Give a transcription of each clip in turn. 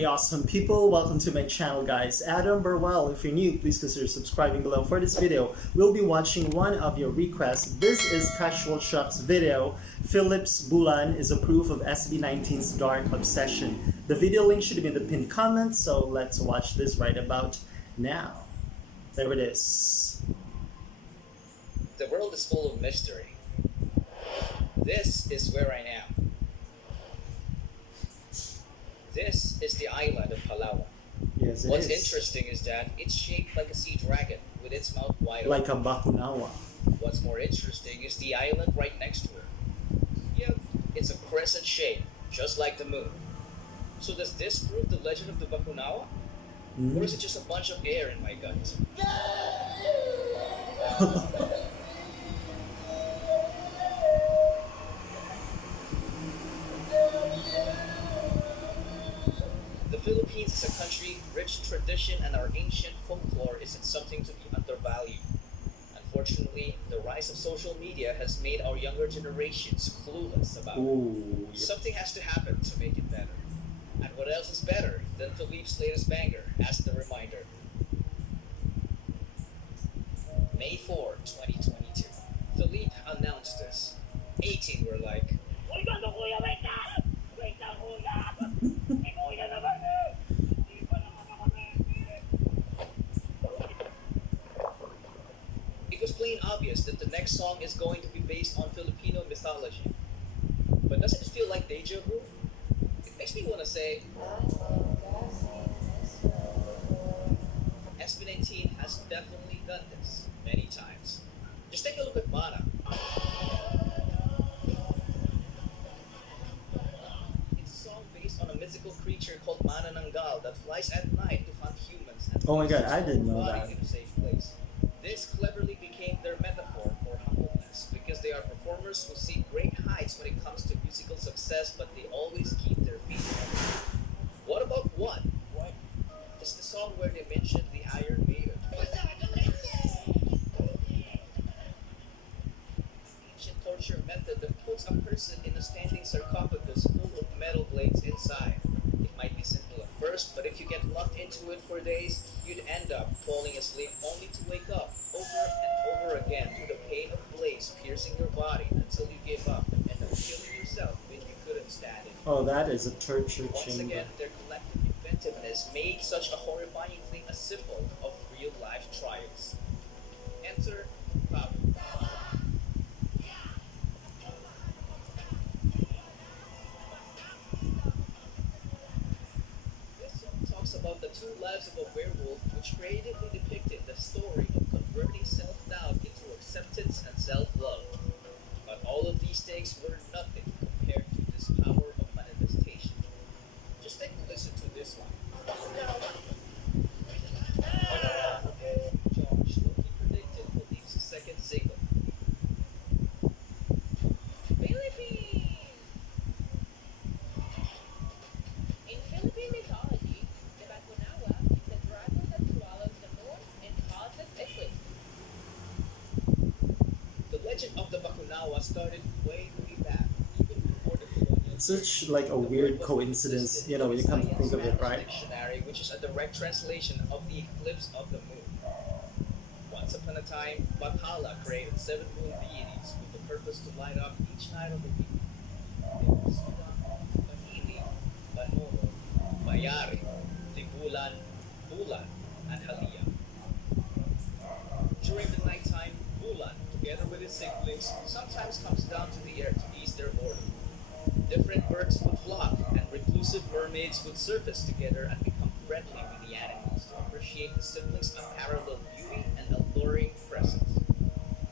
Hey awesome people, welcome to my channel guys. Adam Burwell, if you're new, please consider subscribing below. For this video, we'll be watching one of your requests. This is Casual Shock's video. Felip's BULAN is a proof of SB19's dark obsession. The video link should be in the pinned comments, so let's watch this right about now. There it is. The world is full of mystery. This is where I am. This is the island of Palawan. Yes, What's interesting is that it's shaped like a sea dragon with its mouth wide open. like a bakunawa. What's more interesting is the island right next to it. Yep, it's a crescent shape, just like the moon. So does this prove the legend of the Bakunawa? Or is it just a bunch of air in my gut? The Philippines is a country rich in tradition, and our ancient folklore isn't something to be undervalued. Unfortunately, the rise of social media has made our younger generations clueless about it. Something has to happen to make it better. And what else is better than Felip's latest banger as the reminder? May 4, 2022. Felip announced this. 18 were like, "Uy, gato kuya, wait lang! Wait lang kuya! Eh, kuya naman eh! Hindi pa naman ako ready." It was plain obvious that the next song is going to be based on Filipino mythology. But doesn't it feel like deja vu? It makes me want to say, SB19 has definitely done this many times. Just take a look at Mana. It's a song based on a mythical creature called Manananggal that flies at night to hunt humans and Oh my god, I didn't know that. in a safe place. This cleverly became their metaphor for humbleness because they are performers who seek great heights when it comes to musical success, but they always keep their feet down. What about One? What? It's the song where they mentioned the Iron Maiden. Ancient torture method that puts a person in a standing sarcophagus full of metal blades inside. It might be simple at first, but if you get locked into it for days, you'd end up falling asleep only to wake up over and over again to the pain of blades piercing your body until you gave up and end up killing yourself when you couldn't stand it. Oh, that is a torture Once chamber. again, their collective inventiveness made such a horrifying thing a symbol of real-life trials. Enter Pablo. This song talks about the two lives of a werewolf, which creatively depicted the story of converting self-doubt into acceptance and self-love. But all of these takes were nothing compared to this power of manifestation. Just take a listen to this one. Josh, Loki predicted Felip's second single. Philippines! In Philippine mythology, the Bakunawa is a dragon that swallows the moon and causes eclipse. The legend of the Bakunawa started way back, even before the colonial. Such like a weird coincidence, you know, when you come to think of it, right? Dictionary, which is a direct translation of the eclipse of the moon. Once upon a time, Bathala created 7 moon deities with the purpose to light up each night of the week. They were Suda, Mahili, Banono, Mayari, Bulan, Bulan, and Halia. During the nighttime, Bulan, together with his siblings, sometimes comes down to the air to ease their boredom. Different birds would flock, and reclusive mermaids would surface together and become friendly with the animals to appreciate the siblings' unparalleled beauty and alluring presence.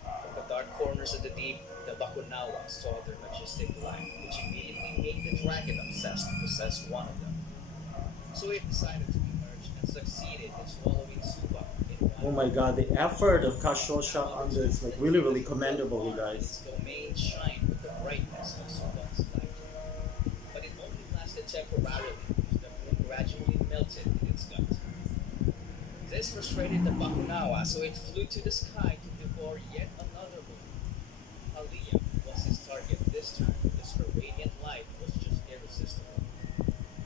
From the dark corners of the deep, the Bakunawa saw their majestic light, which immediately made the dragon obsessed to possess one of them. So it decided to emerge and succeeded in swallowing Suba in Oh my god, the effort of Casual Shock on this, like really commendable, you guys. its domain shined with the brightness of Suba's light. But it only lasted temporarily because the moon gradually melted in its gut. This frustrated the Bakunawa, so it flew to the sky to devour yet another moon. Aliyah was his target this time because her radiant light was just irresistible.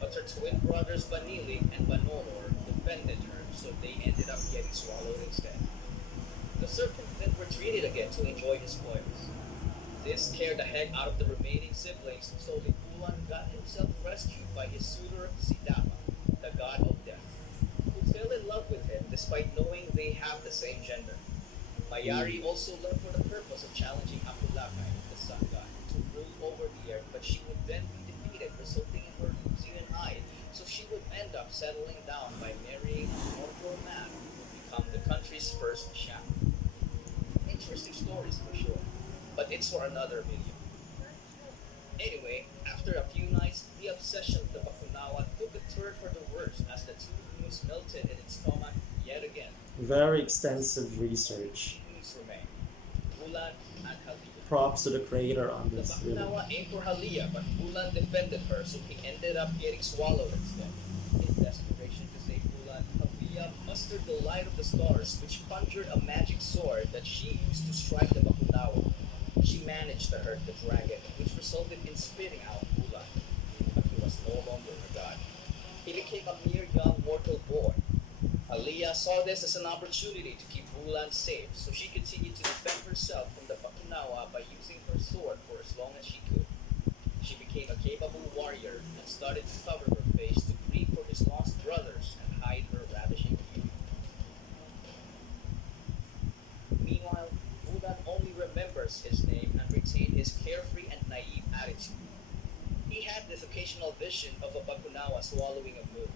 But but her twin brothers Banili and Banolor defended her, so they ended up getting swallowed instead. The serpent then retreated again to enjoy his spoils. This scared the heck out of the remaining siblings, so BULAN got himself rescued by his suitor Sidama, the god of death, who fell in love with him despite knowing they have the same gender. Mayari also left for the purpose of challenging Apulakai, the sun god, to rule over the earth, but she would then be defeated, resulting in her losing an eye, so she would end up settling down by marrying a mortal man who would become the country's first Shah. Interesting stories for sure, but it's for another video. Anyway, after a few nights, the obsession of the Bakunawa took a turn for the worse as the two moons melted in its stomach yet again. Very extensive research. Moons remain, BULAN and Halia. Props to the creator on The this video. Bakunawa aimed for Halia, but BULAN defended her, so he ended up getting swallowed instead. In desperation to save BULAN, Halia mustered the light of the stars, which conjured a magic sword that she used to strike the Bakunawa. She managed to hurt the dragon, which resulted in spitting out BULAN, but he was no longer a god. He became a mere young mortal boy. Halia saw this as an opportunity to keep BULAN safe, so she continued to defend herself from the Bakunawa by using her sword for as long as she could. She became a capable warrior and started to cover her face to grieve for his lost brothers and hide her ravishing beauty. Meanwhile, BULAN only remembers his name and retained his carefree and naive attitude. He had this occasional vision of a Bakunawa swallowing a moon,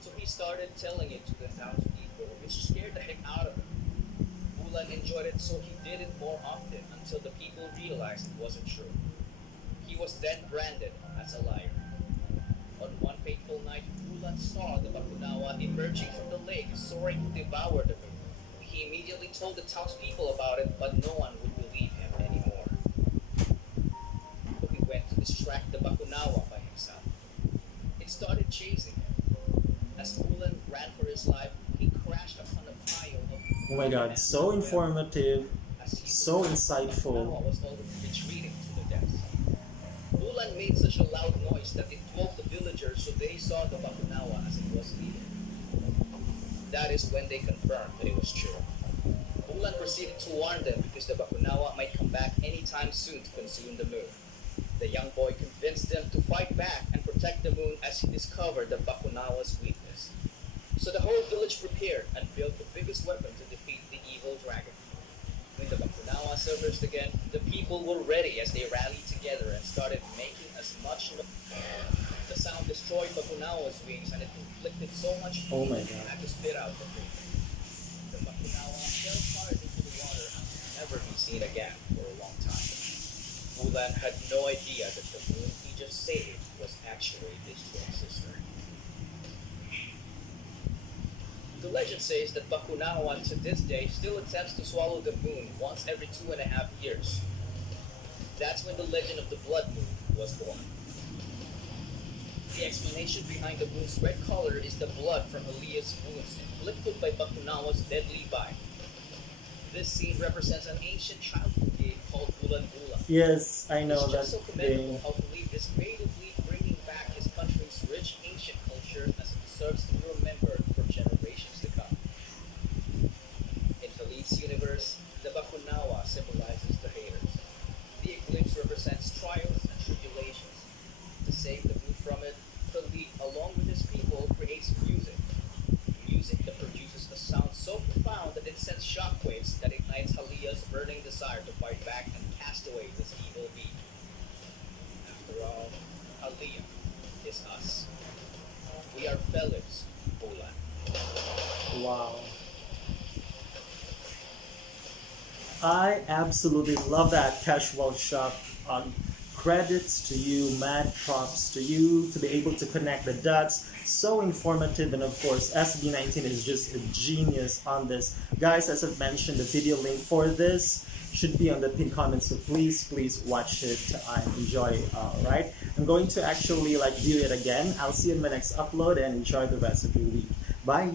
so he started telling it to the townspeople, which scared the heck out of him. BULAN enjoyed it, so he did it more often until the people realized it wasn't true. He was then branded as a liar. On one fateful night, BULAN saw the Bakunawa emerging from the lake, soaring to devour the moon. He immediately told the townspeople about it, but no one would believe him anymore. So he went to distract the Bakunawa by himself. It started chasing him. As BULAN ran for his life, he crashed upon a pile of... Oh my god, so informative, As he so The insightful. Bakunawa was already retreating to the depths. BULAN made such a loud noise that it woke the villagers, so they saw the Bakunawa as it was leaving. That is when they confirmed that it was true. BULAN proceeded to warn them because the Bakunawa might come back anytime soon to consume the moon. The young boy convinced them to fight back and protect the moon as he discovered the Bakunawa's weakness. So the whole village prepared and built the biggest weapon to defeat the evil dragon. When the Bakunawa surfaced again, the people were ready as they rallied together and started making as much noise. The sound destroyed Bakunawa's wings and it inflicted so much Oh pain my that he God. had to spit out the food. The Bakunawa fell hard into the water and would never be seen again for a long time. BULAN had no idea that the moon he just saved was actually his twin sister. The legend says that Bakunawa to this day still attempts to swallow the moon once every 2.5 years. That's when the legend of the blood moon was born. The explanation behind the moon's red color is the blood from Halia's wounds inflicted by Bakunawa's deadly bite. This scene represents an ancient childhood game called BULAN. Yes, I know It's that just so commendable game. how Felip is creatively bringing back his country's rich ancient culture as it deserves to be remembered for generations to come. In Felip's universe, the Bakunawa symbolizes the haters. The eclipse represents trials and tribulations. To save the moon from it, Felip, along with his people, creates music. Music that produces a sound so profound that it sends shockwaves that ignites Halia's burning desire to fight back and cast away this evil being. After all, Halia is us. We are Felip's BULAN. Wow. I absolutely love that casual shop. Credits to you, mad props to you to be able to connect the dots. So informative, and of course, SB19 is just a genius on this. Guys, as I've mentioned, the video link for this should be on the pinned comment, so please watch it and enjoy it. Alright, I'm going to actually view it again. I'll see you in my next upload and enjoy the rest of your week. Bye.